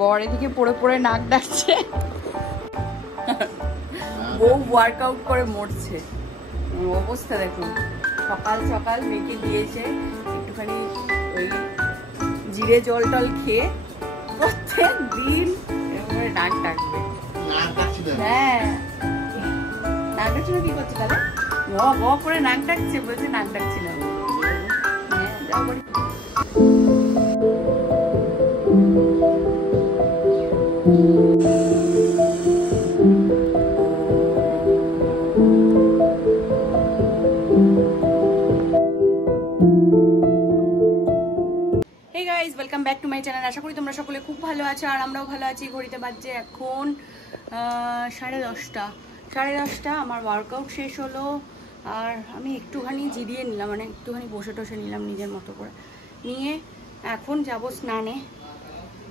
বর এদিকে পড়ে পড়ে নাক ডাকছে, বউ ওয়ার্কআউট করে মরছে। অবস্থা দেখুন, সকাল সকাল মেয়েকে দিয়েছে একটুখানি ওই জিরে জল টল খেয়ে প্রত্যেক দিন এরকম নাক ডাকবে। হ্যাঁ, নাক ডাকছে না, কি করছে তাহলে? ব করে নাক ডাকছে, বলছে নাক ডাকছিলাম। হ্যাঁ, যাও বাড়ি। Welcome back to my channel. আশা করি তোমরা সকলে খুব ভালো আছো, আর আমরাও ভালো আছি। ঘড়িতে বাজছে এখন 10:30। আমার ওয়ার্কআউট শেষ হলো, আর আমি একটুখানি জিরিয়ে নিলাম, মানে একটুখানি বসে টসে নিলাম নিজের মতো করে নিয়ে। এখন যাব স্নানে।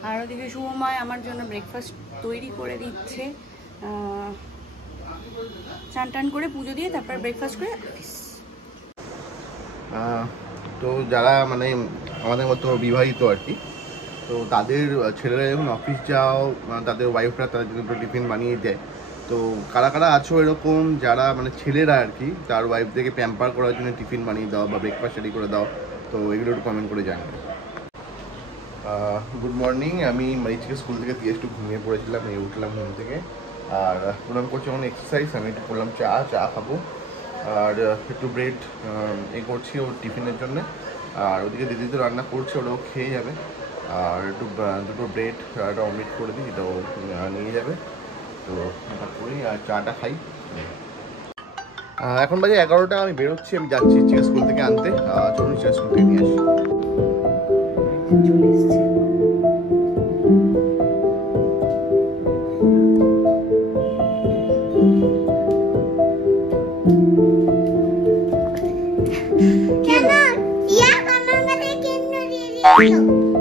আর ওদিকে শুভময় আমার জন্য ব্রেকফাস্ট তৈরি করে দিচ্ছে। চান টান করে পুজো দিয়ে তারপর ব্রেকফাস্ট করে অফিস। তো যারা মানে আমাদের মতো বিবাহিত আর কি, তো তাদের ছেলেরা যখন অফিস যাও, তাদের ওয়াইফরা তাদের জন্য টিফিন বানিয়ে দেয়। তো কারা কারা আছো এরকম যারা মানে ছেলেরা আর কি তার ওয়াইফদেরকে প্যাম্পার করার জন্য টিফিন বানিয়ে দাও বা ব্রেকফাস্ট রেডি করে দাও, তো এগুলো একটু কমেন্ট করে জানাবে। Good morning. আমি মারিচকে স্কুল থেকে দিয়ে একটু ঘুমিয়ে পড়েছিলাম, এই উঠলাম ঘুম থেকে। আর প্রণাম করছি এখন এক্সারসাইজ। আমি একটু করলাম চা খাবো, আর একটু ব্রেড এ করছি ওর টিফিনের জন্য। আর ওদিকে দিদি তো রান্না করছে, ওটাও খেয়ে যাবে। আর একটু দুটো ব্রেড একটা অমলেট করে দিই, এটাও নিয়ে যাবে। তো করি আর চাটা খাই। এখন বাজে 11টা, আমি বেরোচ্ছি, আমি যাচ্ছি চিকা স্কুল থেকে আনতে। চলুন চিকা স্কুল থেকে নিয়ে আসি। চলে এসছে।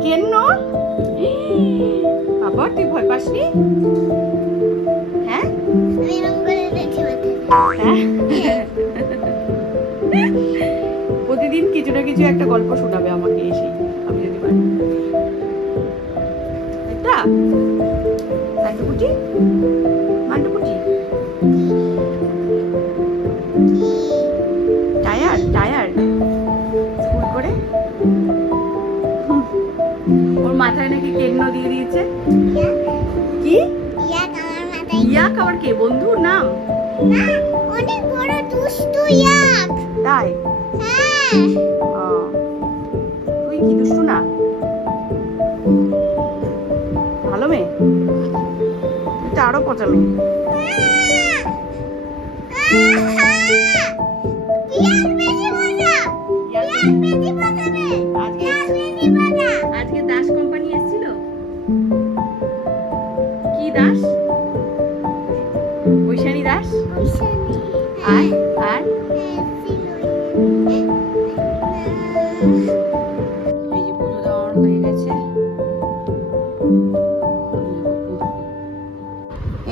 কেন আবার তুই ভয় পাসনি? হ্যাঁ, প্রতিদিন কিছু না কিছু একটা গল্প শোনাবে আমাকে এসে, আমি যদি পারি। এটা মান্টুকুটি টায়ার্ড স্কুল করে। ওর মাথায় নাকি কেন্ন দিয়ে দিয়েছে। কি ইয়াক? আবার কে? বন্ধুর নাম? অনেক বড় দুষ্টু ইয়াক। তাই? হ্যাঁ। তুই কি দুষ্টু না? ভালো মেয়ে, তুই তো আরো পচা মেয়ে। আজকে দাস কোম্পানি এসেছিল। কি দাস? বৈশালী দাস। আর এই যে পুজো দেওয়ার হয়ে গেছে।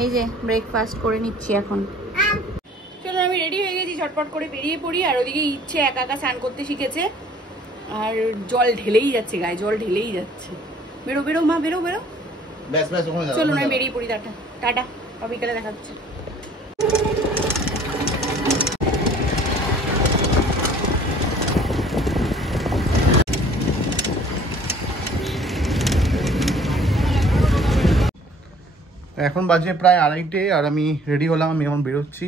এই যে ব্রেকফাস্ট করে নিচ্ছি এখন। চলো, আমি রেডি হয়ে গেছি, ঝটপট করে বেরিয়ে পড়ি। আর ওদিকে ইচ্ছে একা একা স্নান করতে শিখেছে, আর জল ঢেলেই যাচ্ছে গায়ে, জল ঢেলেই যাচ্ছে। বেরো মা, বেরো। চলো না, বেরিয়ে পড়ি। টাটা, বিকালে দেখা হচ্ছে। এখন বাজে প্রায় 2:30, আর আমি রেডি হলাম। আমি এখন বেরোচ্ছি,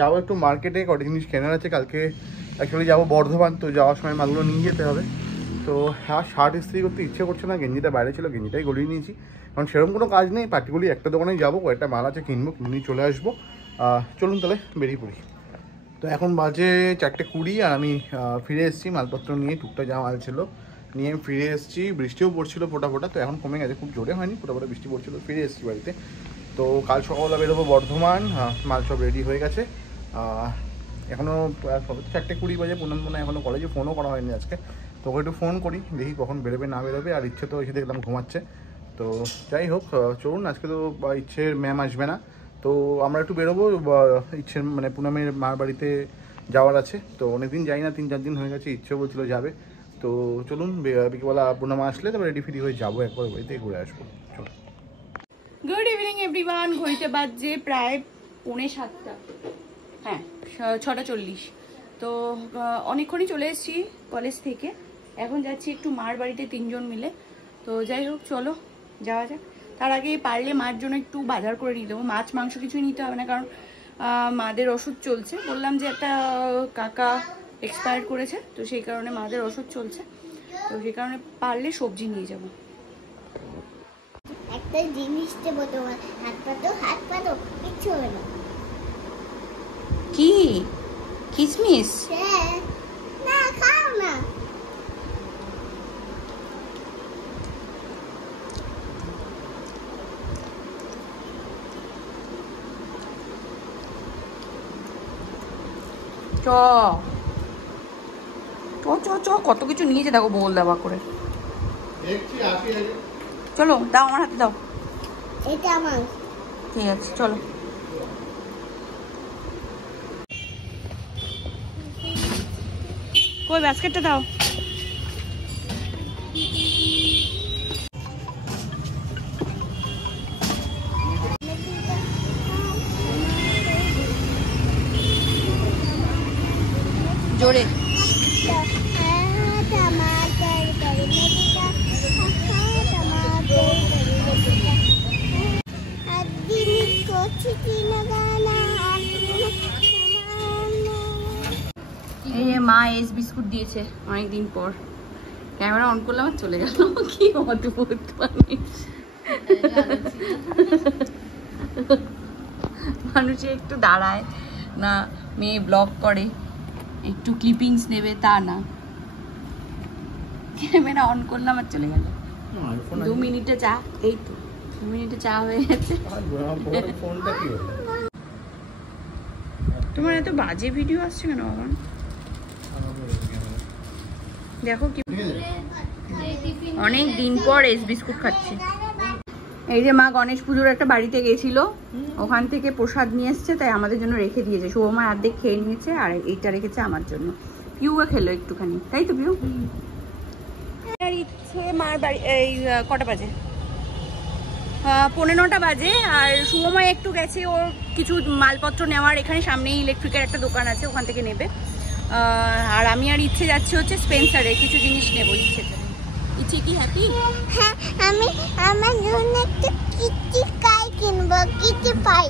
যাবো একটু মার্কেটে, কটা জিনিস কেনার আছে। কালকে অ্যাকচুয়ালি যাবো বর্ধমান, তো যাওয়ার সময় মালগুলো নিয়ে যেতে হবে। তো হ্যাঁ, শার্ট ইস্ত্রি করতে ইচ্ছে করছে না, গেঞ্জিটা বাইরে ছিল, গেঞ্জিটাই গলিয়ে নিয়েছি। কারণ সেরকম কোনো কাজ নেই, পার্টিকুলারলি একটা দোকানে যাবো, কয়েকটা মাল আছে কিনবো, কিনে চলে আসবো। চলুন তাহলে বেরিয়ে পড়ি। তো এখন বাজে 4:20, আর আমি ফিরে এসেছি মালপত্র নিয়ে। টুকটা যা মাল ছিল নিয়ে আমি ফিরে এসেছি। বৃষ্টিও পড়ছিল ফোটা, তো এখন কমে গেছে, খুব জোরে হয়নি, ফোটা বৃষ্টি পড়ছিল। ফিরে এসেছি বাড়িতে। তো কাল সকালবেলা বেরোবো বর্ধমান। মাল সব রেডি হয়ে গেছে। এখনও 4:20 বাজে, মনে এখনও কলেজে ফোনও করা হয়নি আজকে। তোকে একটু ফোন করি, দেখি কখন বেরোবে না বেরোবে। আর ইচ্ছে তো এসে দেখলাম ঘুমাচ্ছে। তো যাই হোক, চলুন। আজকে তো ইচ্ছের ম্যাম আসবে না, তো আমরা একটু বেরোবো। ইচ্ছের মানে পুনমের মার বাড়িতে যাওয়ার আছে। তো অনেকদিন যাই না, 3-4 দিন হয়ে গেছে। ইচ্ছেও বলছিল যাবে, তো চলুন বিকেলবেলা পূর্ণিমা আসলে তারপর রেডি ফিডি হয়ে যাবো, একবার বাড়িতে ঘুরে আসবো। চলো। Good evening everyone. ঘড়িতে বাজছে প্রায় 6:45। হ্যাঁ, 6:40। তো অনেকক্ষণই চলে এসেছি কলেজ থেকে। এখন যাচ্ছি একটু মার বাড়িতে 3 জন মিলে। তো যাই হোক, চলো যাওয়া যাক। তার আগে পারলে মার জন্য একটু বাজার করে নিয়ে দেবো। মাছ মাংস কিছুই নিতে হবে না, কারণ মাদের ওষুধ চলছে। বললাম যে একটা কাকা এক্সপায়ার করেছে, তো সেই কারণে মাদের ওষুধ চলছে, তো সেই কারণে পারলে সবজি নিয়ে যাবো। একটা জিনিস দেবো তোমার, হাত পাতো কিচ্ছু হবে না। কি কিসমিস? হ্যাঁ, না খাও না। চ চ চ কত কিছু নিয়েছে দেখো, বল দেওয়া করে। চলো দাও, আমার হাতে দাও। এটা আমার। ঠিক আছে, চলো। কই বাস্কেটটা দাও। জোরে। এই যে মা এস বিস্কুট দিয়েছে অনেকদিন পর। ক্যামেরা অন করলাম আর চলে গেল। কি অদ্ভুত মানুষে একটু দাঁড়ায় না, মেয়ে ব্লগ করে, একটু ক্লিপিংস নেবে তা না, ক্যামেরা অন করলাম আর চলে গেল। 2 মিনিটে চা, এই তো 2 মিনিটে চা হয়ে গেছে। তোমার এত বাজে ভিডিও আসছে কেন বাবা? দেখো কি অনেক দিন পর এস বিস্কুট খাচ্ছি। এই যে মা গণেশ পুজোর একটা বাড়িতে গেছিল, ওখান থেকে প্রসাদ নিয়ে এসছে, তাই আমাদের জন্য রেখে দিয়েছে। শুভমা অর্ধেক খেয়ে নিয়েছে আর এইটা রেখেছে আমার জন্য। পিউও খেলো একটুখানি, তাই তো পিউ? আর ইচ্ছে মার বাড়ি এই কটা বাজে? 9:15 বাজে। আর শুভমা একটু গেছে ওর কিছু মালপত্র নেওয়ার, এখানে সামনেই ইলেকট্রিকের একটা দোকান আছে, ওখান থেকে নেবে। আর আমি আর ইচ্ছে যাচ্ছি হচ্ছে স্পেন্সারে কিছু জিনিস নেবো। ইচ্ছে কি হ্যাপি? হ্যাঁ, আমি আমার জন্য একটা কিটি কাই কিনবো, কিটি পাই।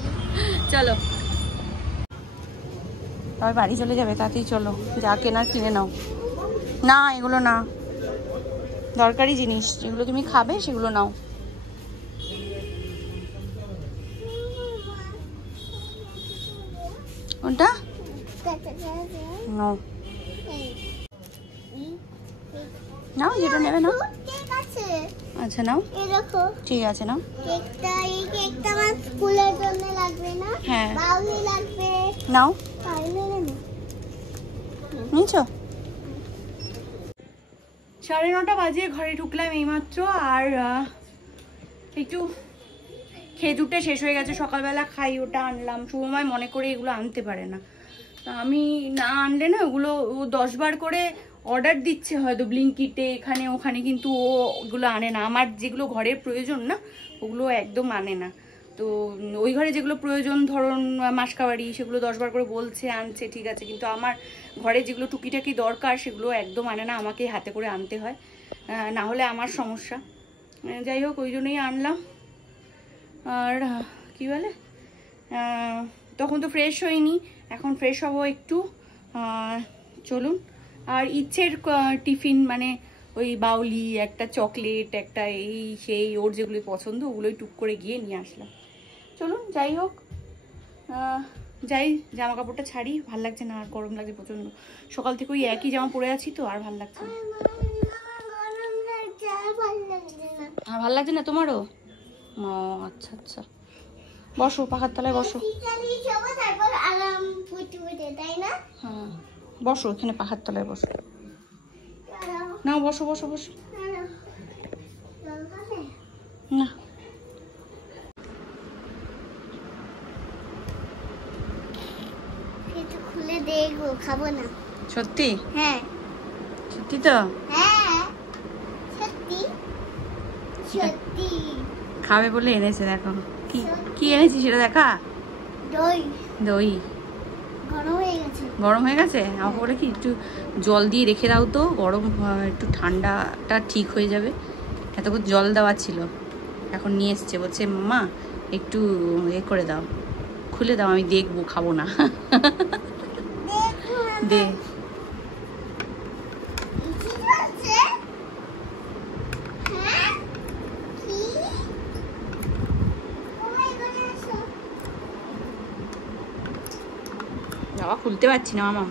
চলো তবে বাড়ি চলে যাবে, তাতেই চলো যা কেনার কিনে নাও। না এগুলো না, দরকারি জিনিস যেগুলো তুমি খাবে সেগুলো নাও। কোনটা নাও? নাও যেটা নেবে নাও। আচ্ছা নাও, ঠিক আছে নাও। কেকটা, এই কেকটা আমার স্কুলের জন্য লাগবে না? হ্যাঁ বাউলি লাগবে। নাও। পারলে না নিয়েছো? 9:30 বাজে ঘরে ঢুকলাম এইমাত্র। আর একটু খেজুরটা শেষ হয়ে গেছে, সকালবেলা খাই, ওটা আনলাম। শুভময় মনে করে এগুলো আনতে পারে না, তা আমি না আনলে না ওগুলো 10 বার করে অর্ডার দিচ্ছে হয়তো ব্লিঙ্কিটে এখানে ওখানে, কিন্তু ও ওগুলো আনে না। আমার যেগুলো ঘরের প্রয়োজন না ওগুলো একদম আনে না। তো ওই ঘরে যেগুলো প্রয়োজন, ধরুন মাসকাবাড়ি, সেগুলো 10 বার করে বলছে আনছে, ঠিক আছে, কিন্তু আমার ঘরে যেগুলো টুকিটাকি দরকার সেগুলো একদম আনে না, আমাকে হাতে করে আনতে হয়, না হলে আমার সমস্যা। যাই হোক ওই জন্যই আনলাম। আর কি বলে, তখন তো ফ্রেশ হয়নি, এখন ফ্রেশ হবো একটু। চলুন। আর ইচ্ছের টিফিন মানে ওই বাউলি, একটা চকলেট, একটা এই সেই, ওর যেগুলো পছন্দ ওগুলোই টুক করে গিয়ে নিয়ে আসলাম। চলুন যাই হোক, যাই জামা কাপড়টা ছাড়ি, ভাল লাগছে না, আর গরম লাগছে প্রচন্ড। সকাল থেকে ওই একই জামা পরে আছি তো আর ভাল লাগছে না। আর ভাল লাগছে না তোমারও? ও আচ্ছা আচ্ছা, বসো পাখার তলায় বসো। হ্যাঁ বসো, এখানে পাখার তলায় বসো। না বসো বসো বসো। না খুলে দেখবো, খাবো না। সত্যি? হ্যাঁ সত্যি তো? হ্যাঁ সত্যি সত্যি। খাবে বলে এনেছে, দেখো কি কি এনেছি সেটা দেখা। দই দই গরম হয়ে গেছে। গরম হয়ে গেছে? আমাকে বলে কি একটু জল দিয়ে রেখে দাও তো, গরম একটু ঠান্ডাটা ঠিক হয়ে যাবে। এতক্ষণ জল দেওয়া ছিল, এখন নিয়ে এসছে, বলছে মাম্মা একটু এ করে দাও, খুলে দাও, আমি দেখবো, খাবো না। দে। বাবা খুলতে পারছি না মামা।